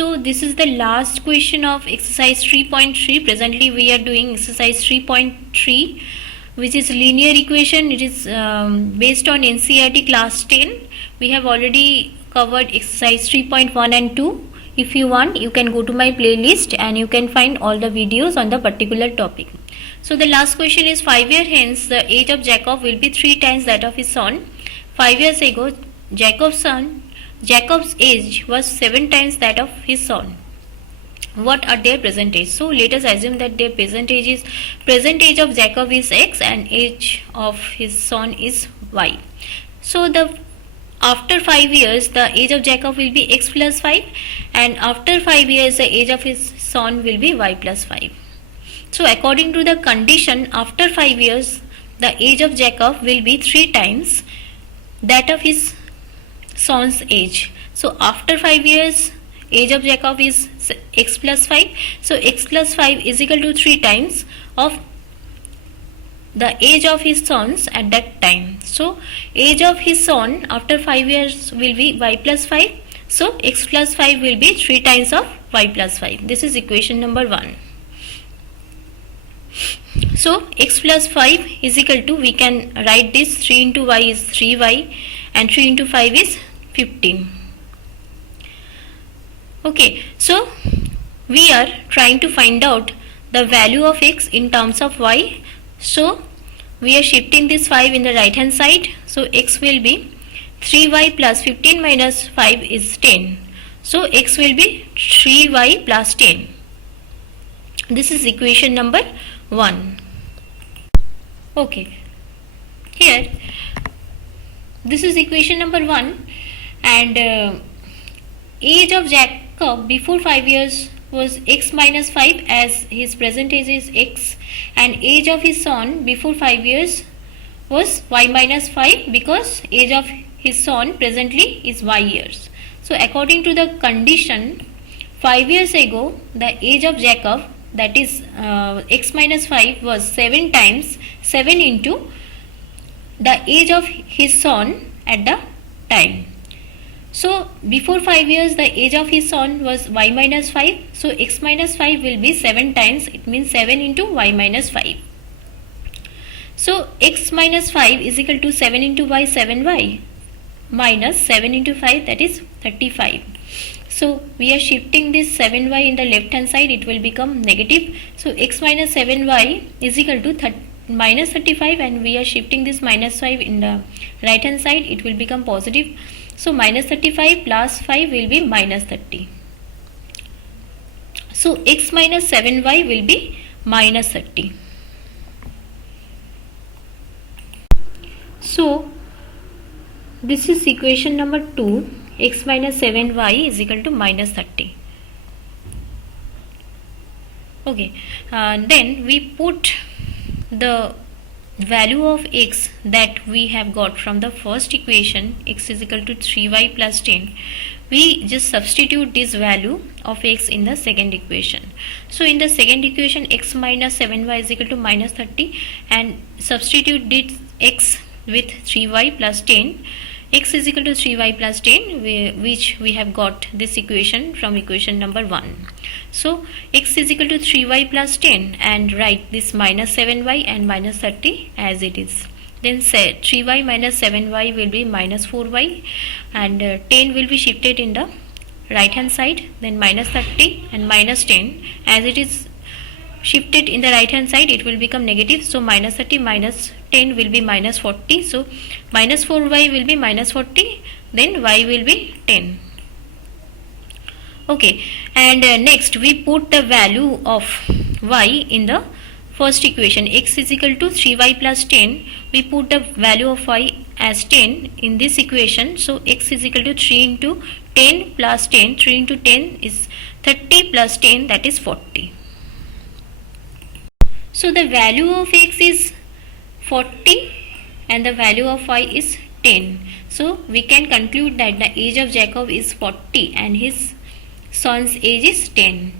So this is the last question of exercise 3.3. Presently we are doing exercise 3.3, which is linear equation. It is based on NCERT class 10. We have already covered exercise 3.1 and 2. If you want, you can go to my playlist and you can find all the videos on the particular topic. So the last question is 5 years hence the age of Jacob will be 3 times that of his son. 5 years ago Jacob's age was 7 times that of his son. What are their present age? So let us assume that their present age of Jacob is x and age of his son is y. So after 5 years the age of Jacob will be x plus 5, and after 5 years the age of his son will be y plus 5. So according to the condition, after 5 years the age of Jacob will be 3 times that of his son's age. So after 5 years age of Jacob is x plus 5. So x plus 5 is equal to 3 times of the age of his sons at that time. So age of his son after 5 years will be y plus 5. So x plus 5 will be 3 times of y plus 5. This is equation number 1. So x plus 5 is equal to, we can write this, 3 into y is 3y and 3 into 5 is 15. Okay, so we are trying to find out the value of x in terms of y. So we are shifting this 5 in the right hand side. So x will be 3y plus 15 minus 5 is 10. So x will be 3y plus 10. This is equation number 1. Okay, here this is equation number 1, and age of Jacob before 5 years was x minus 5 as his present age is x, and age of his son before 5 years was y minus 5 because age of his son presently is y years. So according to the condition, 5 years ago the age of Jacob, that is x minus 5, was 7 times 7 into the age of his son at the time. So before 5 years the age of his son was y minus 5. So x minus 5 will be 7 times, it means 7 into y minus 5. So x minus 5 is equal to 7 into y, 7y, minus 7 into 5, that is 35. So we are shifting this 7y in the left hand side, it will become negative. So x minus 7y is equal to minus 35, and we are shifting this minus 5 in the right hand side, it will become positive. So minus 35 plus 5 will be minus 30. So x minus 7y will be minus 30. So this is equation number 2. X minus 7y is equal to minus 30. Okay, then we put the value of x that we have got from the first equation, x is equal to 3y plus 10. We just substitute this value of x in the second equation. So in the second equation, x minus 7y is equal to minus 30, and substitute this x with 3y plus 10. X is equal to 3y plus 10, which we have got this equation from equation number 1. So x is equal to 3y plus 10, and write this minus 7y and minus 30 as it is. Then say 3y minus 7y will be minus 4y, and 10 will be shifted in the right hand side. Then minus 30 and minus 10, as it is shifted in the right hand side, it will become negative. So minus 30 minus 10 will be minus 40. So minus 4y will be minus 40, then y will be 10. Okay, and next we put the value of y in the first equation. X is equal to 3y plus 10. We put the value of y as 10 in this equation. So x is equal to 3 into 10 plus 10. 3 into 10 is 30 plus 10, that is 40. So the value of x is 40 and the value of y is 10. So we can conclude that the age of Jacob is 40 and his son's age is 10.